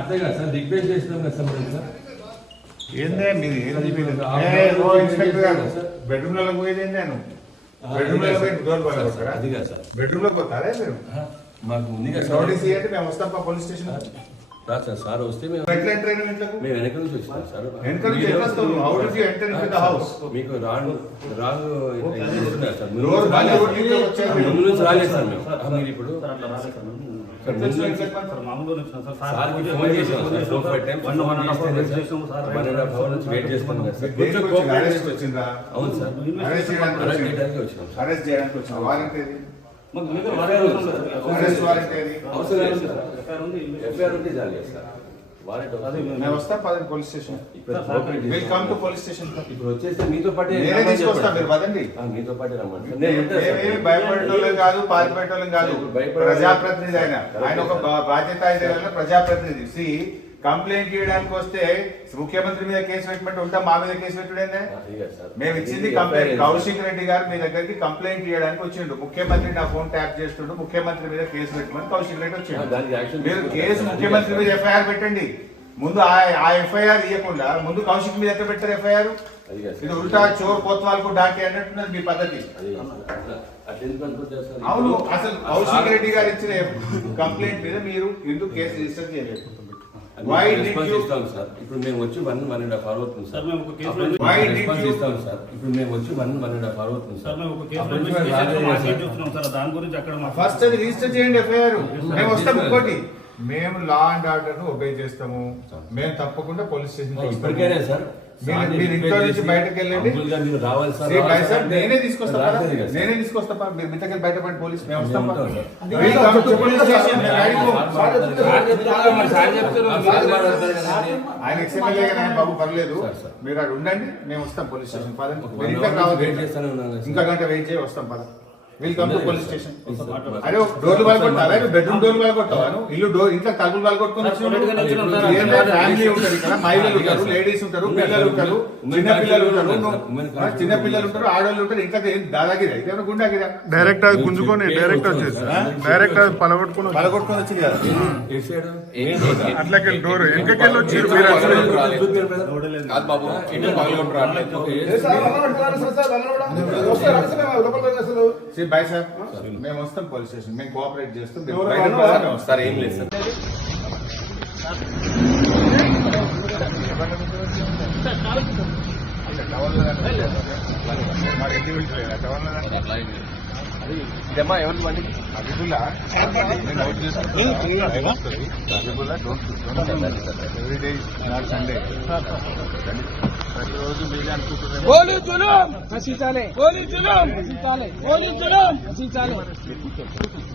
అట్లే కదా sir request చేసినాం కదా సార్ ఏందే మీరు ఇన్స్పెక్టర్ గారు బెడ్రూమ్ లో పోయేది నేను బెడ్రూమ్ లో పోయి డోర్ పగలగొట్టారా? అది కాదు సార్ బెడ్రూమ్ లో పోతారా మీరు? మాకు ఉంది కదా నోటీస్ ఇవ్వండి, మేము వస్తాం పోలీస్ స్టేషన్. రాదు సార్ సార్ వస్తే మేము ఎట్లా ఎంటర్ అయినా ఇంట్లోకి? మేము వెనక నుంచి వచ్చినాం సార్. వెనక నుంచి ఎట్లా వస్తావు? How did you enter into the house? మీకు రాంగ్ సార్ డోర్ పగలగొట్టి ఇంట్లోకి వచ్చారు మీరు. ముందు నుంచి రాలేదు సార్ మేము. మీరు ఇప్పుడు సార్కి ఫోన్ చేసాం సార్. 4-5 times 1.5 hours నుంచి వెయిట్ చేస్తున్నాం కదా సార్. కొంచెం అరెస్ట్ వచ్చిందా? అవును సార్. అరెస్ట్ చేయడానికి వచ్చినాం సార్. అరెస్ట్ చేయడానికి వచ్చిన వారెంట్ ఏది? అవసరం అరెస్ట్ వారెంట్ ఏది? లేదు సార్. ఎఫ్ఐఆర్ ఉంటే చాలు కదా సార్. వారెంట్ మేము వస్తాం పదండి police station. Will come to police station. ఇప్పుడు వచ్చేస్తే మీతో పాటే నేనే తీసుకొస్తా, మీరు పదండి. మీతో పాటే రమ్మండి. మేమేమి భయపడేటోళ్ళం కాదు, పారిపోయేటోళ్ళం కాదు. ప్రజాప్రతినిధి ఆయన ఒక బాధ్యత ప్రజాప్రతినిధి. కంప్లైంట్ చేయడానికి వస్తే ముఖ్యమంత్రి మీద కేసు పెట్టమంటే ఉంటాం, మా మీద కేసు పెట్టుడేందే? మేము ఇచ్చింది కంప్లైంట్. కౌశిక్ రెడ్డి గారు మీ దగ్గరికి కంప్లైంట్ చేయడానికి వచ్చిండు. ముఖ్యమంత్రి నా ఫోన్ ట్యాప్ చేస్తుండు, ముఖ్యమంత్రి మీద కేసు పెట్టమని కౌశిక్ రెడ్డి వచ్చిండు. మీరు కేసు ముఖ్యమంత్రి మీద ఎఫ్ఐఆర్ పెట్టండి. ముందు ఆ ఎఫ్ఐఆర్ ఇవ్వకుండా ముందు కౌశిక్ మీద ఎట్లా పెట్టారు ఎఫ్ఐఆర్? ఇది ఉల్టా చోర్ కోత్వాల్కు డాకే అన్నట్టున్నది మీ పద్ధతి. అవును, అసలు కౌశిక్ రెడ్డి గారు ఇచ్చిన కంప్లైంట్ మీద మీరు ఎందుకు కేసు రిజిస్టర్ చేయలేదు? ఇప్పుడు మేము వచ్చి 1.5 hours అవుతుంది సార్. ఫస్ట్ అది రిజిస్టర్ చేయండి ఎఫ్ఐఆర్. మేము వస్తాం. ఇంకోటి, మేము లా అండ్ ఆర్డర్ ను ఒబే చేస్తాము. మేము తప్పకుండా పోలీస్ స్టేషన్ ఇప్పటికైనా సార్ మీరు ఇంట్లో నుంచి బయటకు వెళ్ళండి. నేనే తీసుకొస్తా, నేనే తీసుకొస్తా. మీరు మిగతా బయటపడి పోలీస్ మేము వస్తాం. ఆయన ఎక్స్ఎమ్మెల్యే బాబు పర్లేదు, మీరు అక్కడ ఉండండి, మేము వస్తాం పోలీస్ స్టేషన్. పదండి, ఇంకా గంట వెయిట్ చేయి, వస్తాం. పద will come to police station. అరే డోర్లు పగలగొట్టావా? బెడ్రూమ్ డోర్లు పగలగొట్టావా? ఇల్లు డోర్ ఇంట్లో తలుపులు పగలగొట్టుకుని ఫ్యామిలీ ఉంటారు ఇక్కడ, మహిళలు ఉంటారు, లేడీస్ ఉంటారు, పిల్లలు ఉంటారు, చిన్న పిల్లలు ఉంటారు, ఆడవాళ్ళు ఉంటారు. ఇంకా దాదాగిరా ఇదేమన్నా గుండాగిరా? డైరెక్ట్ అది గుంజుకొని డైరెక్ట్ డైరెక్ట్ అది పగలగొట్టుకొని వచ్చింది కదా. అట్లకెళ్ళి డోర్ వెనకకెళ్ళి వచ్చారు మీరు. బాయ్ సార్, మేము వస్తాం పోలీస్ స్టేషన్. మేము కోఆపరేట్ చేస్తాం. సార్ ఏం లేదు సార్. ఇదమ్మా ఎవరి బండి? అభిబుల్లా ఎవ్రీడే నాట్ సండే. ప్రతిరోజు మీరే అనుకుంటున్నారు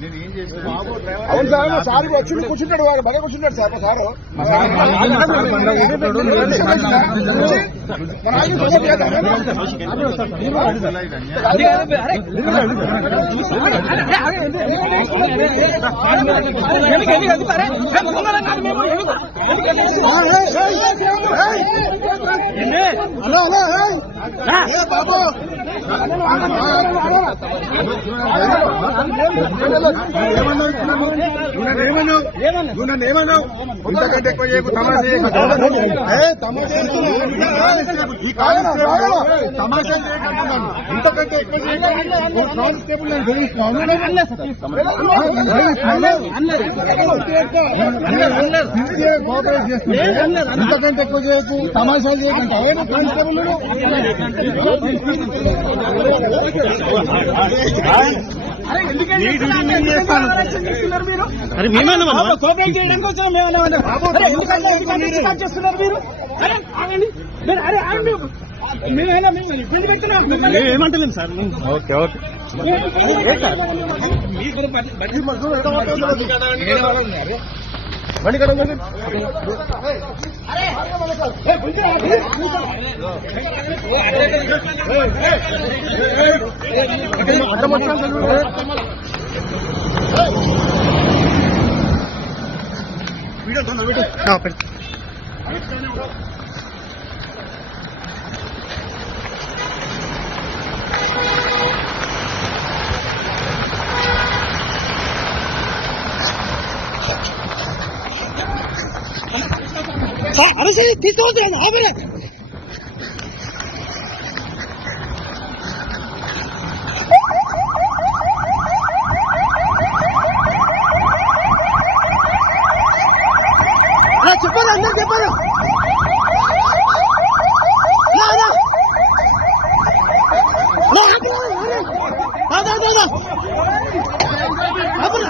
నేను ఏం చేస్తాను? అవును సార్, మా సార్ వచ్చి కూర్చుంటాడు, వాడు బాగా కూర్చుంటాడు సార్. మా సారు బాబు ఏమన్నావు? ఇంతకంటే ఎక్కువ చేయకు, తమాషా చేయకుంటున్నాను. ఇంతకంటే ఎక్కువ కానిస్టేబుల్ ఇంతకంటే ఎక్కువ చేయకు, తమాషా చేయకుండా కానిస్టేబుల్ అరే మేమేమన్నా కోపం చేయడానికి వచ్చినా మేమన్నా చేస్తున్నారు మీరు? అరే మేమైనా ఇబ్బంది పెట్టినా ఏమంటలేము సార్. ఓకే ఓకే బండి కదా అడ్డం అరెస్ట్ తీసుకోవచ్చు ఆపరే చెప్పారు అందరూ చెప్పారు అప్పుడు